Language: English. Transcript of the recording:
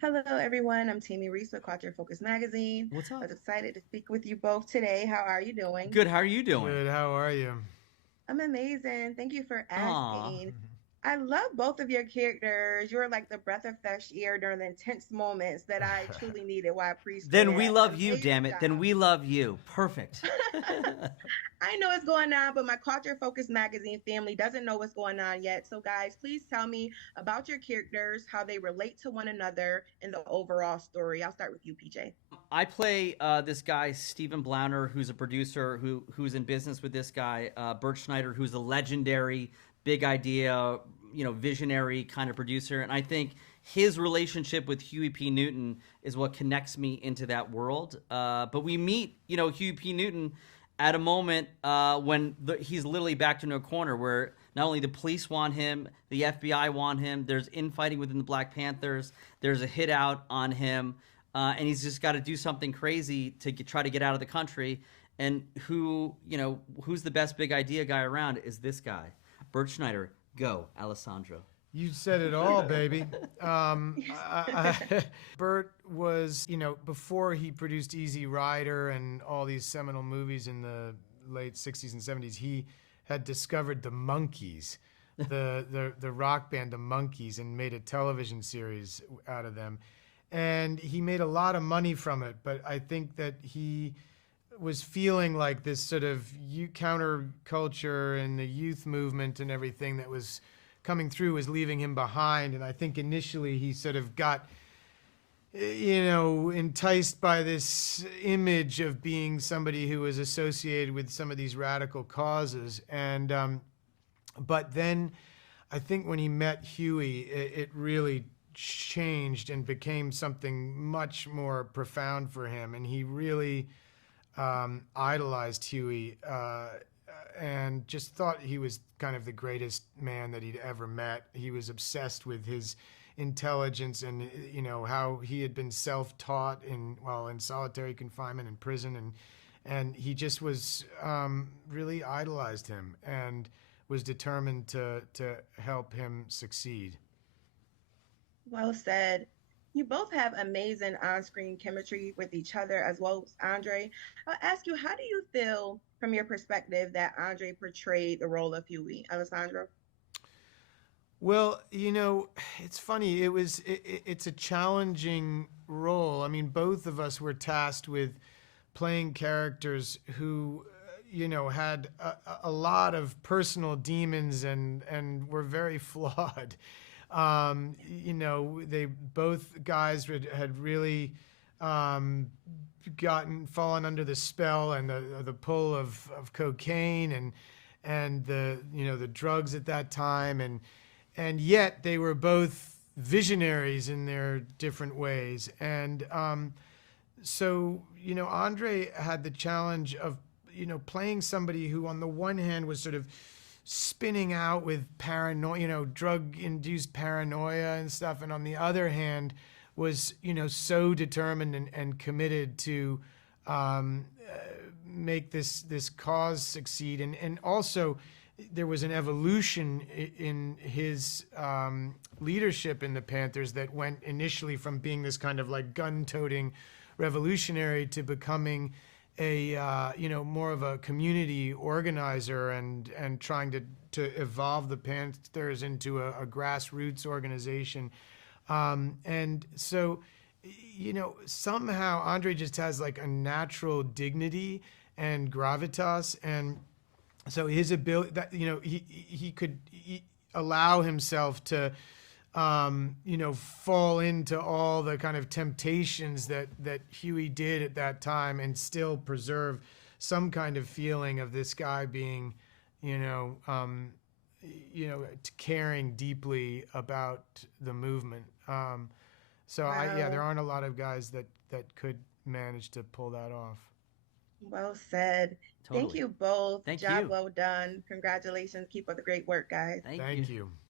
Hello, everyone. I'm Tammy Reese with Culture Focus Magazine. What's I up? was excited to speak with you both today. How are you doing? Good. How are you doing? Good. How are you? I'm amazing. Thank you for Aw. asking. I love both of your characters. You're like the breath of fresh air during the intense moments that I truly needed while Priest did Then we an love you, amazing damn it. Then job. we love you. Perfect. I know what's going on, but my Culture Focus Magazine family doesn't know what's going on yet. So, guys, please tell me about your characters, how they relate to one another, and the overall story. I'll start with you, PJ. I play this guy Stephen Blauner, who's a producer who's in business with this guy Bert Schneider, who's a legendary, big idea, visionary kind of producer. And I think his relationship with Huey P. Newton is what connects me into that world. But we meet, Huey P. Newton at a moment when he's literally backed into a corner where not only the police want him, the FBI want him. There's infighting within the Black Panthers. There's a hit out on him, and he's just got to do something crazy to try to get out of the country. And who's the best big idea guy around is this guy, Bert Schneider. Go, Alessandro. You said it all, baby. Bert was, before he produced Easy Rider and all these seminal movies in the late 60s and 70s, he had discovered the Monkees, the rock band, the Monkees, and made a television series out of them. And he made a lot of money from it, but I think that he was feeling like this sort of counterculture and the youth movement and everything that was coming through was leaving him behind. And I think initially he sort of got, enticed by this image of being somebody who was associated with some of these radical causes. And but then I think when he met Huey, it really changed and became something much more profound for him. And he really idolized Huey and just thought he was kind of the greatest man that he'd ever met. He was obsessed with his intelligence and how he had been self-taught in solitary confinement in prison, and he just was really idolized him and was determined to help him succeed. Well said. You both have amazing on screen chemistry with each other as well as Andre. I'll ask you, how do you feel from your perspective that Andre portrayed the role of Huey? Alessandro? Well, it's funny. It's a challenging role. I mean, both of us were tasked with playing characters who, had a lot of personal demons and were very flawed. They both guys had really fallen under the spell and the pull of cocaine and the drugs at that time, and yet they were both visionaries in their different ways. And so Andre had the challenge of playing somebody who on the one hand was sort of spinning out with paranoia, drug-induced paranoia and stuff, and on the other hand was so determined and committed to make this cause succeed. And also there was an evolution in his leadership in the Panthers that went initially from being this kind of like gun-toting revolutionary to becoming a more of a community organizer and trying to evolve the Panthers into a grassroots organization. And so somehow Andre just has like a natural dignity and gravitas, and so his ability that he could allow himself to fall into all the kind of temptations that Huey did at that time and still preserve some kind of feeling of this guy being caring deeply about the movement. There Wow. aren't a lot of guys that could manage to pull that off. Well said. Thank Totally. you both. Thank Job you. well done. Congratulations. Keep up the great work, guys. Thank you. Thank you.